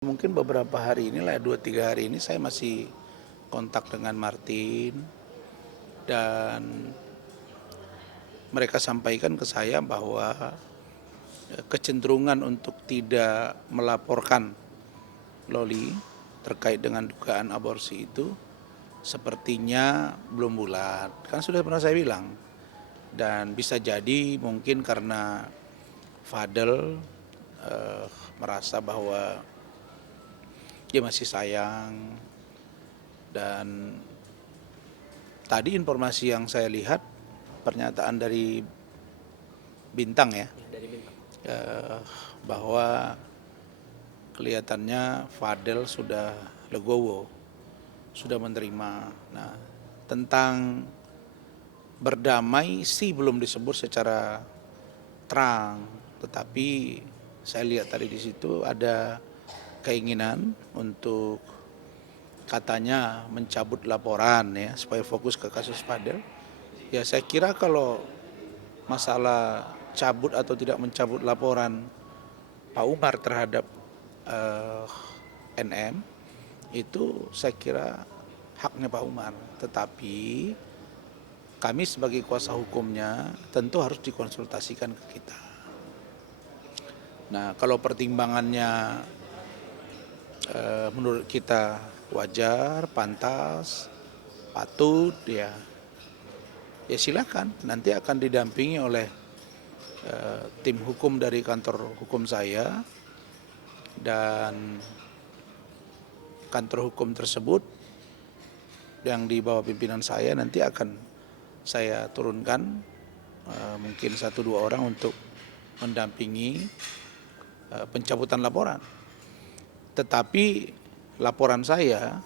Mungkin beberapa hari inilah, 2-3 hari ini saya masih kontak dengan Martin dan mereka sampaikan ke saya bahwa kecenderungan untuk tidak melaporkan Loli terkait dengan dugaan aborsi itu sepertinya belum bulat. Kan sudah pernah saya bilang. Dan bisa jadi mungkin karena Fadel merasa bahwa dia masih sayang. Dan tadi informasi yang saya lihat, pernyataan dari Bintang ya, bahwa kelihatannya Fadel sudah legowo, sudah menerima. Nah, tentang berdamai sih belum disebut secara terang, tetapi saya lihat tadi di situ ada keinginan untuk katanya mencabut laporan ya supaya fokus ke kasus Fadel. Ya saya kira kalau masalah cabut atau tidak mencabut laporan Pak Umar terhadap NM itu saya kira haknya Pak Umar, tetapi kami sebagai kuasa hukumnya tentu harus dikonsultasikan ke kita. Nah, kalau pertimbangannya menurut kita wajar, pantas, patut, ya silakan. Nanti akan didampingi oleh tim hukum dari kantor hukum saya, dan kantor hukum tersebut yang di bawah pimpinan saya nanti akan saya turunkan mungkin 1-2 orang untuk mendampingi pencabutan laporan. Tetapi laporan saya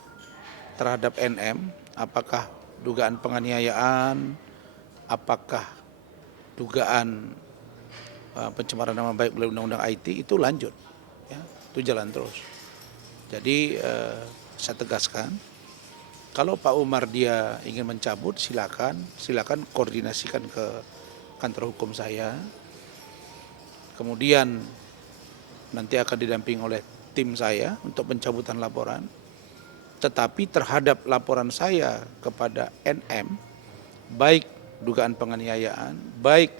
terhadap NM, apakah dugaan penganiayaan, apakah dugaan pencemaran nama baik melalui undang-undang IT, itu lanjut, ya, itu jalan terus. Jadi saya tegaskan, kalau Pak Umar dia ingin mencabut, silakan koordinasikan ke kantor hukum saya. Kemudian nanti akan didampingi oleh tim saya untuk pencabutan laporan. Tetapi terhadap laporan saya kepada NM, baik dugaan penganiayaan, baik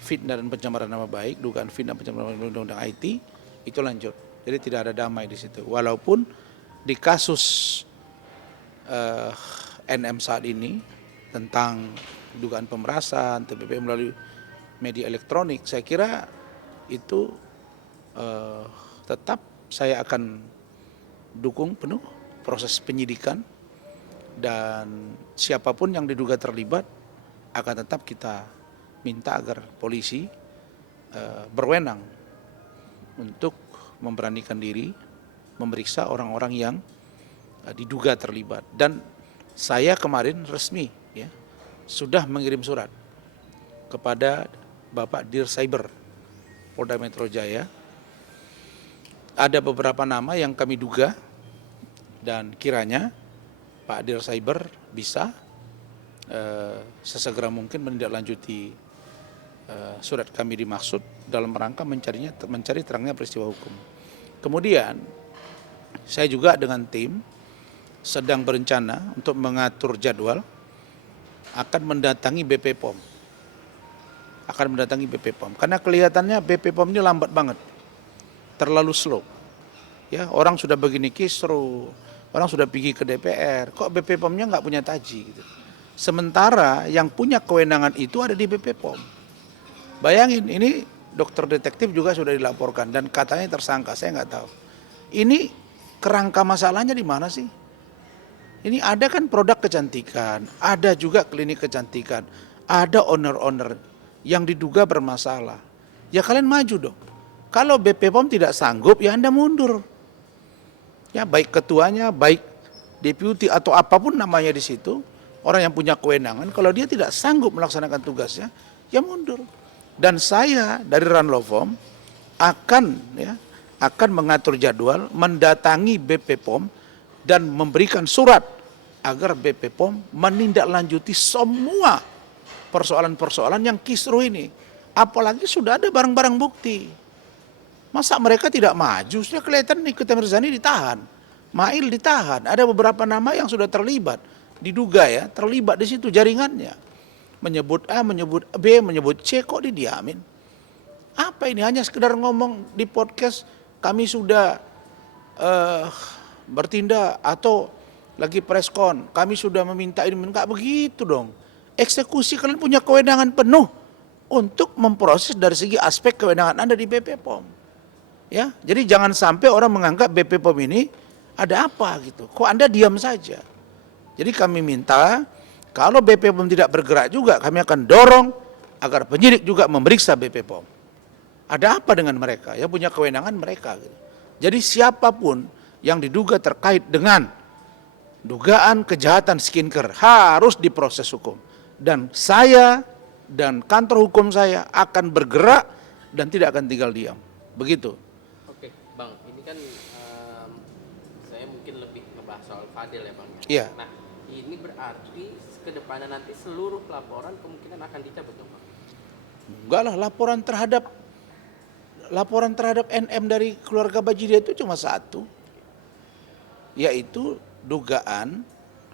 fitnah dan pencemaran nama baik, dugaan fitnah pencemaran undang-undang IT, itu lanjut. Jadi tidak ada damai di situ. Walaupun di kasus NM saat ini tentang dugaan pemerasan, TPP melalui media elektronik, saya kira itu tetap saya akan dukung penuh proses penyidikan, dan siapapun yang diduga terlibat akan tetap kita minta agar polisi berwenang untuk memberanikan diri memeriksa orang-orang yang diduga terlibat. Dan saya kemarin resmi ya sudah mengirim surat kepada Bapak Dir Cyber Polda Metro Jaya. Ada beberapa nama yang kami duga dan kiranya Pak Dir Cyber bisa sesegera mungkin menindaklanjuti surat kami dimaksud dalam rangka mencari terangnya peristiwa hukum. Kemudian saya juga dengan tim sedang berencana untuk mengatur jadwal akan mendatangi BP POM. Karena kelihatannya BP POM ini lambat banget. Terlalu slow. Ya, orang sudah begini kisru, orang sudah pergi ke DPR, kok BP POM-nya nggak punya taji gitu. Sementara yang punya kewenangan itu ada di BP POM. Bayangin, ini dokter detektif juga sudah dilaporkan dan katanya tersangka, saya nggak tahu. Ini kerangka masalahnya di mana sih? Ini ada kan produk kecantikan, ada juga klinik kecantikan, ada owner-owner yang diduga bermasalah. Ya kalian maju dong. Kalau BP POM tidak sanggup, ya Anda mundur. Ya baik ketuanya, baik deputi atau apapun namanya di situ, orang yang punya kewenangan, kalau dia tidak sanggup melaksanakan tugasnya, ya mundur. Dan saya dari Ranlofom akan mengatur jadwal, mendatangi BP POM dan memberikan surat agar BP POM menindaklanjuti semua persoalan-persoalan yang kisru ini. Apalagi sudah ada barang-barang bukti. Masa mereka tidak maju? Sudah kelihatan Nikita Mirzani ditahan, Mail ditahan, ada beberapa nama yang sudah terlibat, diduga ya, terlibat di situ jaringannya. Menyebut A, menyebut B, menyebut C, kok didiamin? Apa ini? Hanya sekedar ngomong di podcast, kami sudah bertindak, atau lagi preskon, kami sudah meminta ini, enggak begitu dong. Eksekusi kalian punya kewenangan penuh untuk memproses dari segi aspek kewenangan Anda di BP POM. Ya, jadi jangan sampai orang menganggap BP POM ini ada apa gitu. Kok Anda diam saja? Jadi kami minta kalau BP POM tidak bergerak juga, kami akan dorong agar penyidik juga memeriksa BP POM. Ada apa dengan mereka? Ya punya kewenangan mereka. Gitu. Jadi siapapun yang diduga terkait dengan dugaan kejahatan skincare harus diproses hukum. Dan saya dan kantor hukum saya akan bergerak dan tidak akan tinggal diam. Begitu. Oke, Bang, ini kan saya mungkin lebih ngebahas soal Fadil ya, Bang. Iya. Nah, ini berarti ke depannya nanti seluruh laporan kemungkinan akan dicabut dong, Bang? Enggak lah, laporan terhadap NM dari keluarga Bajideh itu cuma satu, yaitu dugaan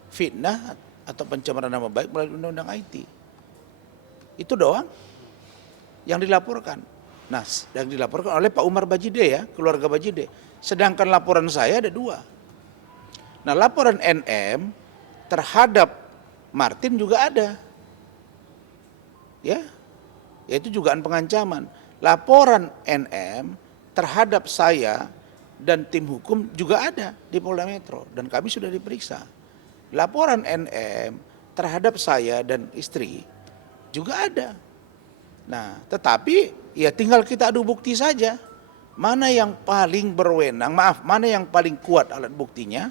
fitnah atau pencemaran nama baik melalui undang-undang IT. Itu doang yang dilaporkan. Nah, yang dilaporkan oleh Pak Umar Bajideh ya, keluarga Bajideh. Sedangkan laporan saya ada 2. Nah, laporan NM terhadap Martin juga ada. Ya, yaitu dugaan pengancaman. Laporan NM terhadap saya dan tim hukum juga ada di Polda Metro dan kami sudah diperiksa. Laporan NM terhadap saya dan istri juga ada. Nah, tetapi ya tinggal kita adu bukti saja. Mana yang paling berwenang, mana yang paling kuat alat buktinya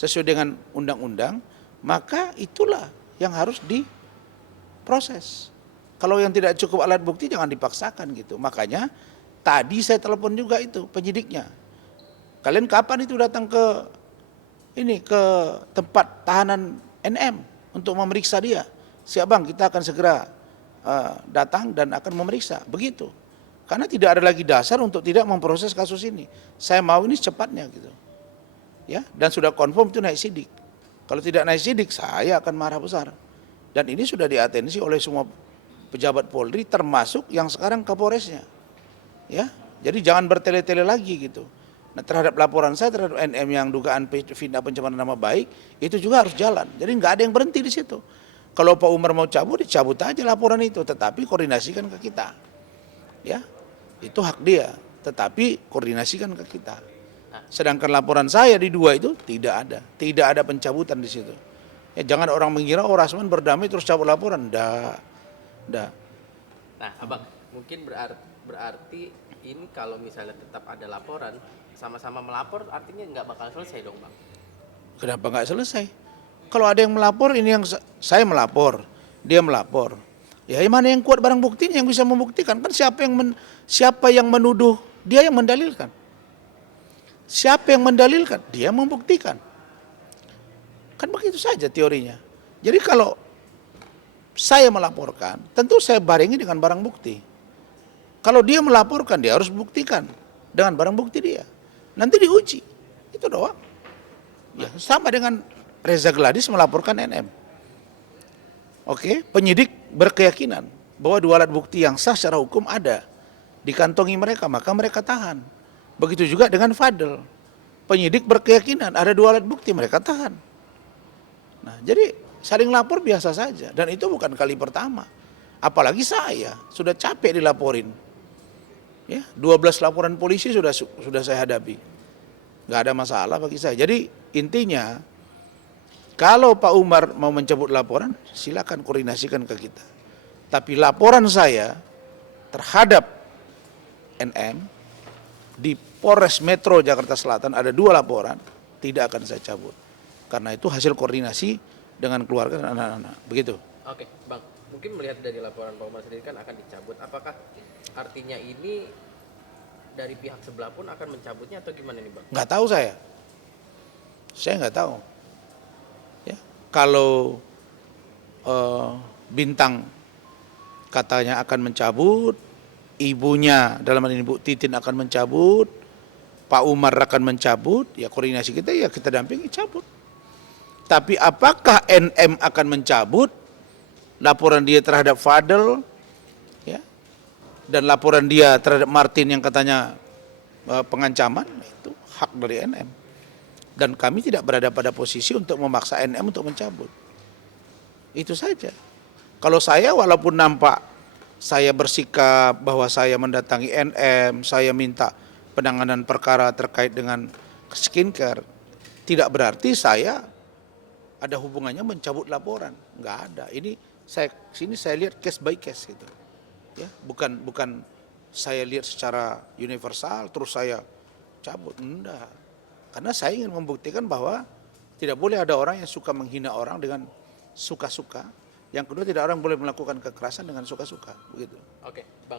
sesuai dengan undang-undang, maka itulah yang harus diproses. Kalau yang tidak cukup alat bukti jangan dipaksakan gitu. Makanya tadi saya telepon juga itu penyidiknya. Kalian kapan itu datang ke tempat tahanan NM untuk memeriksa dia? Siap Bang, kita akan segera datang dan akan memeriksa. Begitu. Karena tidak ada lagi dasar untuk tidak memproses kasus ini. Saya mau ini secepatnya gitu. Ya, dan sudah confirm itu naik sidik. Kalau tidak naik sidik, saya akan marah besar. Dan ini sudah diatensi oleh semua pejabat Polri termasuk yang sekarang Kapolresnya. Ya, jadi jangan bertele-tele lagi gitu. Nah, terhadap laporan saya terhadap NM yang dugaan fitnah pencemaran nama baik itu juga harus jalan. Jadi nggak ada yang berhenti di situ. Kalau Pak Umar mau cabut, dicabut aja laporan itu, tetapi koordinasikan ke kita. Ya, itu hak dia, tetapi koordinasikan ke kita. Sedangkan laporan saya di 2 itu tidak ada pencabutan di situ. Ya, jangan orang mengira Rasman berdamai terus cabut laporan, enggak. Nah, Abang, mungkin berarti ini kalau misalnya tetap ada laporan, sama-sama melapor artinya nggak bakal selesai dong, Bang? Kenapa nggak selesai? Kalau ada yang melapor, ini yang saya melapor, dia melapor. Ya mana yang kuat barang buktinya yang bisa membuktikan? Kan siapa yang menuduh, dia yang mendalilkan. Siapa yang mendalilkan? Dia membuktikan. Kan begitu saja teorinya. Jadi kalau saya melaporkan, tentu saya barengi dengan barang bukti. Kalau dia melaporkan, dia harus buktikan dengan barang bukti dia. Nanti diuji, itu doang. Ya, sama dengan Reza Gladys melaporkan NM. Oke, penyidik berkeyakinan bahwa 2 alat bukti yang sah secara hukum ada di kantongi mereka, maka mereka tahan. Begitu juga dengan Fadil. Penyidik berkeyakinan ada 2 alat bukti, mereka tahan. Nah, jadi saling lapor biasa saja, dan itu bukan kali pertama. Apalagi saya sudah capek dilaporin. Ya, 12 laporan polisi sudah saya hadapi. Nggak ada masalah bagi saya. Jadi intinya kalau Pak Umar mau mencabut laporan, silakan koordinasikan ke kita. Tapi laporan saya terhadap NM di Polres Metro Jakarta Selatan ada 2 laporan, tidak akan saya cabut. Karena itu hasil koordinasi dengan keluarga dan anak-anak. Begitu. Oke, Bang. Mungkin melihat dari laporan Pak Umar sendiri kan akan dicabut. Apakah artinya ini dari pihak sebelah pun akan mencabutnya atau gimana nih, Bang? Nggak tahu saya. Saya nggak tahu. Ya, kalau Bintang katanya akan mencabut, ibunya dalam hal ini Bu Titin akan mencabut, Pak Umar akan mencabut, ya koordinasi kita ya kita dampingi cabut. Tapi apakah NM akan mencabut laporan dia terhadap Fadel, ya, dan laporan dia terhadap Martin yang katanya pengancaman, itu hak dari NM. Dan kami tidak berada pada posisi untuk memaksa NM untuk mencabut. Itu saja. Kalau saya walaupun nampak saya bersikap bahwa saya mendatangi NM, saya minta penanganan perkara terkait dengan skincare, tidak berarti saya ada hubungannya mencabut laporan. Nggak ada. Ini sini saya lihat case by case gitu. Ya, bukan saya lihat secara universal terus saya cabut. Enggak. Karena saya ingin membuktikan bahwa tidak boleh ada orang yang suka menghina orang dengan suka-suka. Yang kedua, tidak orang boleh melakukan kekerasan dengan suka-suka. Begitu. Oke, Bang.